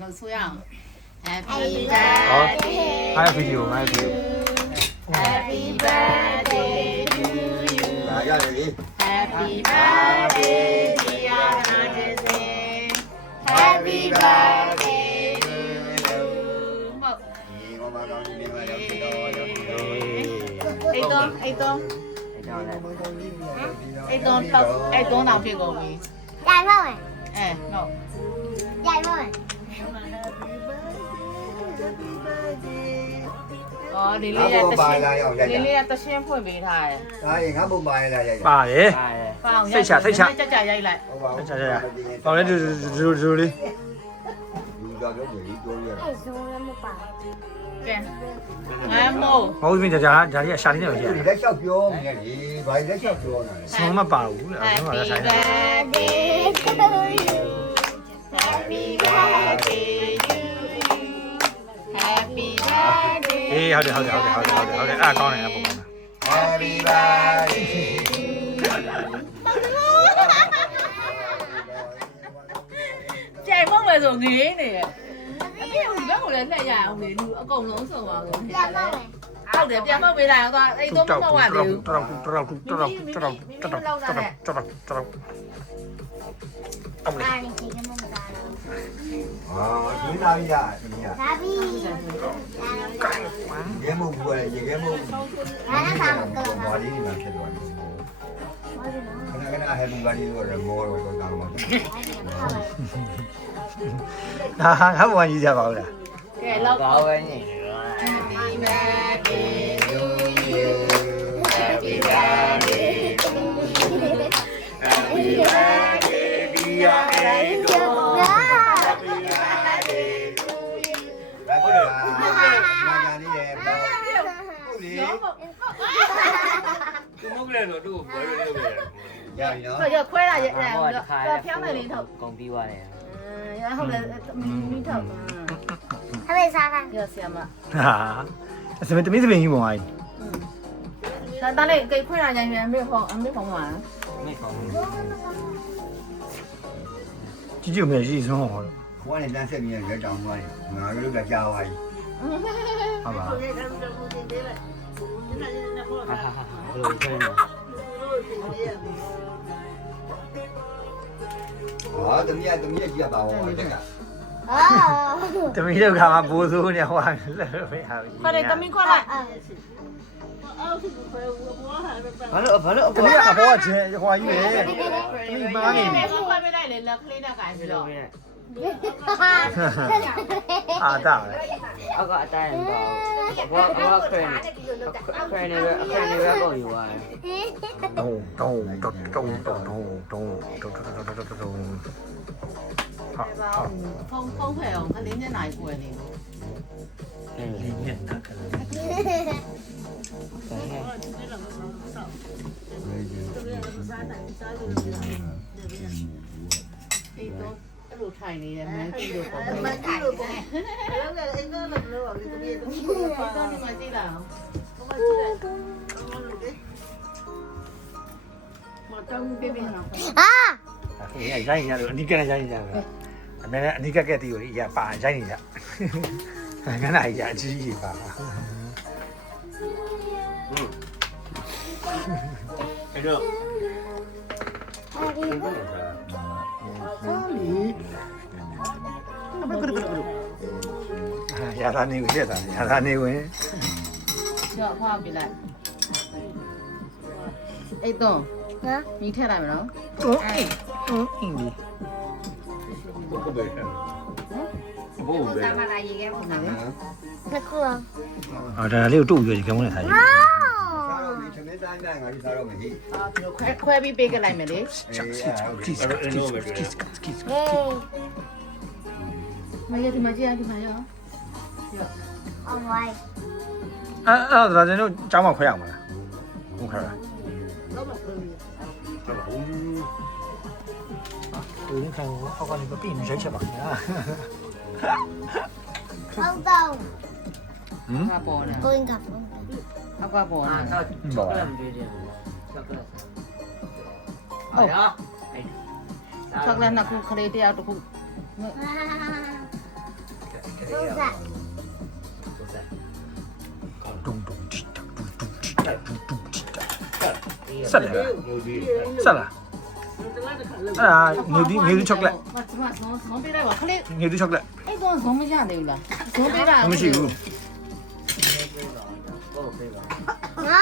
ငါဆိုရအောင် Happy birthday အားဗီဒီယိုအားဗီဒီယို Happy birthday to you လာရတယ်လေ Happy birthday dear Nancy Happy birthday to you ဒီမမကောင်းနေမှာရောက်တော့ရောက်တော့ အိတ်တော့နောက်ဖြစ်ကုန်ပြီ ရိုက်ပါမယ် ဟုတ် ရိုက်ပါမယ် အော်လေးလေးရတရှင်းဖွင့်ပေးထားတယ် ဒါရင်ငါပုံပါရလာရိုက် ပါတယ် ပေါအောင်ကြကြရိုက်လိုက် ဟုတ်ပါ ချာချာပေါင်လေးဒူလေး လူကြောက်တော့ဒီတိုးရ အဲ့ဇုံလည်းမပါ ကဲငါမို့ မဟုတ်ဘူးကြာကြာကြီးရှာနေတယ်ကြာ ဒီလက်လျှောက်ပြောနေလေဘာလက်လျှောက်ပြောနေလဲ ဆုံးမပါဘူးလေဆုံးမရဆိုင်တယ် birthday to you Happy birthday to you Happy birthday အေးဟုတ်တယ်အဲ့ကောင်းတယ်ပုံကောင်းတယ် Happy birthday ကြိုင်မုံလေဆိုငေးနေရဲ့အပြည့်ဘက်ကိုလည်းလှည့်ရအောင်လေလူအကုန်လုံးစုံပါကုန် ရိုက်ပါမယ် ဟုတ်တယ်ပြန်မပေးလိုက်တော့အဲ့တော့မတော့ရသေးဘူး တော်အမလေး အားနေချိန်ကမမတာတော့ အာဒီနာရီရဒီရ ဒါပြီး ရေမုံဘူးရေခဲမုံ ဒါနဲ့ဆောင်ကော ဘာလေးနေမှာဖြစ်သွားတယ်ခဏခဏဟဲ့ဘူဘာလေးတော့မောတော့တောင်းမှာ ဟာဟာဘဝကြီးကြပါဦးလား ကဲလောက် ကောင်းပဲညင် Happy birthday to you Happy birthday to you Happy birthday dear Edo Happy birthday to you ဘာကိုလဲမာညာလေးရဲ့ပေါ့ဟုတ်လေ သူမဟုတ်လေတော့သူ့ကိုဘယ်လိုလုပ်လဲ ရပြီနော် ဆိုရခွဲတာရဖျောင်းနေလေးထုတ် ကုန်ပြီးသွားတယ် ရဟုတ်တယ်မီးထုတ် အမေစားခိုင်း ရဆီယမ ဟာအစမတမီးသမီးကြီးပုံအားကြီး ဒါလေးကိခွဲတာညံအမေဖောင်းမှာ ไม่ของ ကြီးကြီးမြည်ကြီးဆုံးဟောတော့ ဘွားနဲ့တန်းဆက်ပြီးရွက်တောင်သွားတယ်ငါတို့ကကြားသွားပြီ ဟုတ်ပါ ฮ่าฮ่าฮ่าเลยใช่ไหม ဟာတမီးကြီးကပါဝါတက်က အော် တမီးတို့ကမှပိုးဆိုးနေဟွာလက်လို့မရဘူး ခွဲတယ်တမီးခွဲလိုက် ဘာလို့ တမီးကအဘောကကျဲဟွာကြီးပဲတမီးမားနေပြီ ခွဲပေးလိုက်လေလက်ကလေးနဲ့ခိုင်းပြီးတော့ အာတာပဲ အောက်ကအတိုင်းတော့ဘောခရနေပဲကုန်ယူသွားတယ် တုံးဟာ ဖုံးဖယ်အောင်ခလေးနဲ့နိုင်ပွဲနေ လေးနဲ့နက်ကလေး ဒီတော့အဲ့လိုထိုင်နေတယ်မန်းကြီးလို့ပေါ့မန်း ထိုင်တယ် တော့ဒီမှာကြည့်လာအောင်မတောင်းပေးပေးနော် အာ အေးရိုင်းနေရတယ်အနိကနဲ့ရိုင်းနေကြတယ်အမေနဲ့အနိကကဲ့တီကိုရပါရိုင်းနေကြခဏကြီးအကြီးကြီးပါအဲ့တော့ ရတာနေဝင်ရတာနေဝင် ကြောက်ဖွားပြလိုက်အဲ့တော့ နော် မိထည့်လိုက်မနော် ဟုတ်အင်းအင်းဒီ ဟုတ်ပဲဘိုးပဲ မလာရေခဲပုံနဲ့ နှစ်ခုအောင် အော်ဒါလေးကိုတို့ပြီးကြုံနေထားကြီး စားတော့ဒီသမင်းတိုင်းတိုင်းငါဒီစားတော့မဟိ အာဒီလိုခွဲပြီးပေးကြလိုက်မယ်လေ မရဒီမကြည့်ရဒီမရ အောင်ဝိုင်း အဲ့ဒါကျွန်တော်ကျောင်းမှာခွဲအောင်မလားဟုတ်ခါကိုရင်းခံဟောက်ကနေပြင်းရိုက်ချက်ပါညာ အောင်တော့ ဟမ် ငါပေါ်နေ ကိုင်းကပ် အကွာပေါ်နေ တော့ချောကလက်မပေးတယ်ချောကလက်အော် ချောကလက်နှစ်ခုခလေးတယောက်တစ်ခု တုံတုံတီတာတူတူတီတာတူတူတီတာဆက်လာဆက်လာငေးချောကလက် ဇွန်ပေးလိုက်ပါခလေး ငေးချောကလက် အဲ့တော့ဇွန်မရသေးဘူးလားဇွန်ပေးတာ မရှိဘူး ဟုတ်ပြီပါ 啊。